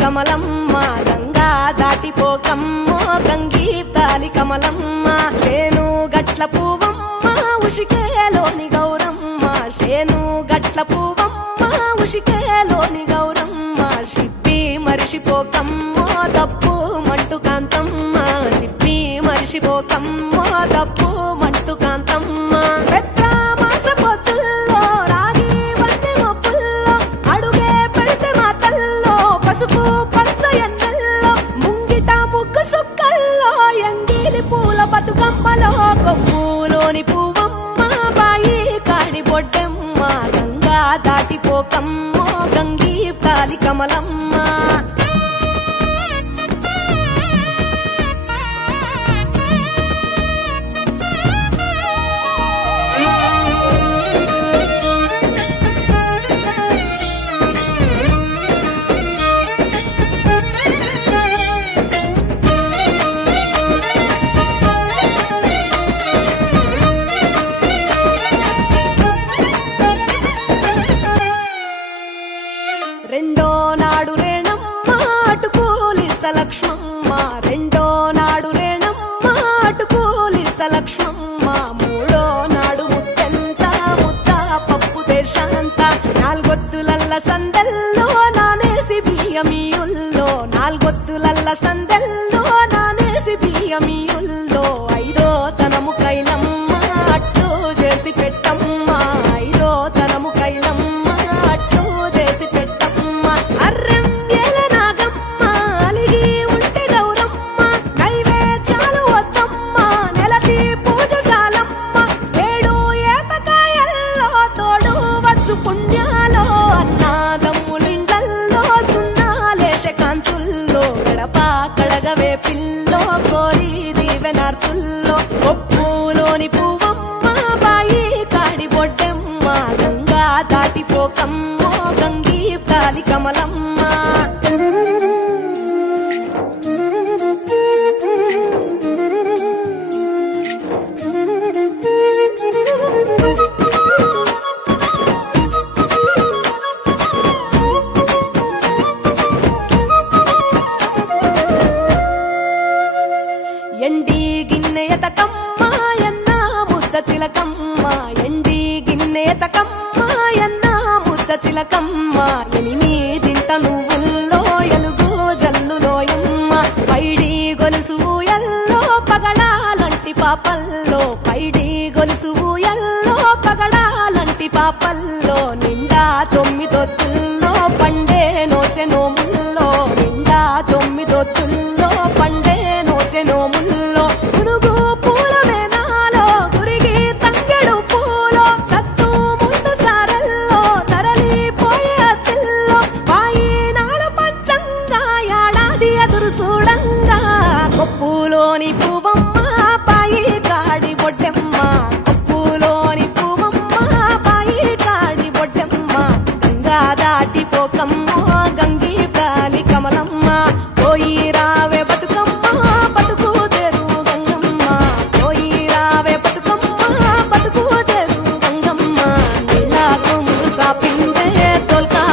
కమలమ్మ గంగా దాటిపోకమ్మో గంగీతాలి కమలమ్మ శేను గట్ల పువ్వమ్మ ఉషికేలోని గౌరమ్మ శేను గట్ల పువ్వమ్మ ఉషికేలోని గౌరమ్మ షిప్పి మరిషిపోకమ్మో దప్పు మంటు కాంతమ్మ షిప్పి మరిషిపోకమ్మో దప్పు మంటు కాంతమ్మ పసుపు పచ్చ ఎన్నెల్లో ముంగిట ముగ్గు సుక్కల్లో ఎంగిలి పూల బతుకమ్మలో కొమ్ములోని పువ్వమ్మ బాయి కాడి బొడ్డమ్మ గంగా దాటిపోకమ్మో గంగీతాలి కమలమ్మ రెండో నాడు రేణమ్మ అటుకూలిస్త లక్ష్మమ్మ రెండో నాడు రేణమ్మ అటుకూలిస్త లక్ష్మమ్మ మూడో నాడు ముత్తెంత ముద్ద పప్పు దేశంత నాలుగొత్తులల్ల సందెల్లో నానేసి బియ్యమియుల్లో నాలుగొత్తులల్ల సందెల్లో నానేసి బియ్యమియుల్లో ఐదో తనము కైలమ్మ అట్టు చేసి పెట్టమ్మ ఐదో తనము కైలమ్మ అట్టు చేసి అర్రం ఏల నాగమ్మ అలిగి ఉంటే గౌరమ్మ నైవేద్యాలు వద్దమ్మ నెలకి పూజశాలమ్మ ఏడు ఏపకాయల్లో తోడు వచ్చు పుణ్యాలో అన్నాదమ్ములింగల్లో సున్నాలేశ కాంతుల్లో గడప కడగవే పిల్లో కోరి దీవెనార్తుల్లో ఒప్పులోని పువ్వమ్మ బాయి కాడి బొడ్డమ్మ గంగా దాటిపోకమ్మో గంగీతాలి కమలమ్మ ఎండి గిన్నెయతకమ్మ ఎన్న ముద్ద చిలకమ్మ ఎండి గిన్నెయతకమ్మ ఎన్న ముద్ద చిలకమ్మ ఎనిమిదింట నువ్వుల్లో ఎలుగు జల్లులోయమ్మ పైడి గొలుసు ఎల్లో పగడాలంటి పాపల్లో పైడి గొలుసు ఎల్లో పగడాలంటి పాపల్లో నిండా తొమ్మిదొత్తుల్లో పండే నోచె నోముల్లో నిండా తొమ్మిదొత్తుల్లో పండే నోచె నోముల్లో పునుగు పూల మేనాలో గురిగి తంగెడు పూలో సత్తు ముందు సారల్లో తరలిపోయే అతిల్లో పాయి నాలు పంచంగా ఏడాది ఎదురు చూడంగా కొప్పులోని పువ్వమ్మ పాయి కాడి బొడ్డమ్మ కొప్పులోని పువ్వమ్మ పాయి కాడి బొడ్డమ్మ గంగా దాటిపోకమ్మో గంగీతాలి కమలమ్మ పోయి రావే బతుకమ్మ బతుకు తెరు గంగమ్మ పోయి రావే బతుకమ్మ బతుకు తెరు గంగమ్మ నీలా కొమ్ములు సాపిందే తోల్కా